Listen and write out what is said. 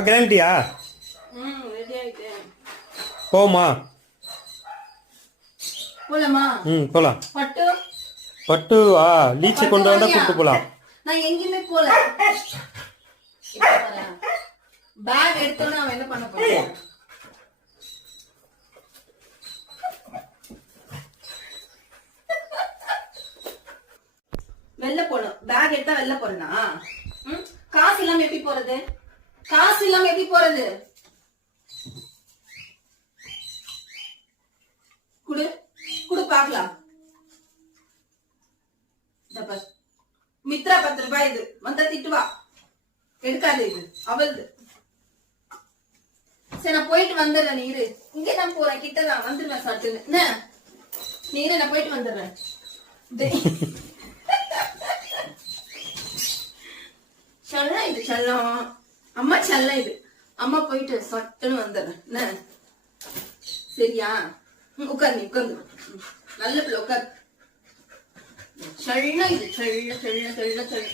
கிளம்பிட்டியா ready ஆயிட்டேன் போமா போலாமா ம். போலாம். பட்டு. பட்டு ஆ லீச்சி கொண்டு வந்தா கூப்பிட்டு போலாம். நான் எங்கேயுமே போல. பேக் எடுத்தோன்னு அவன் என்ன பண்ண போறான்? வெளில போகணும். பேக் எடுத்தா வெளில போறேனா? காசு இல்லாம எப்படி போறது? காசு இல்லாம எப்படி போறது? குடு. குடு பாக்கலாம். மித்ரா பத்து ரூபாய் இது. வந்தா திட்டு வா. எடுக்காது இது. அவள்து. சரி நான் போயிட்டு வந்துடுறேன் நீரு. இங்கே தான் போறேன். கிட்ட தான். வந்துடுவேன் சட்டுன்னு என்ன? நீரு நான் போயிட்டு வந்துடுறேன். செல்லம் இது செல்லம் அம்மா செல்ல இது. அம்மா போயிட்டு சட்டுன்னு வந்துடுறேன். என்ன? சரியா? உட்கார் நீ உட்காந்து நல்ல பிள்ளை உட்கார். செல்ல இது செல்ல செல்ல செல்ல செல்ல.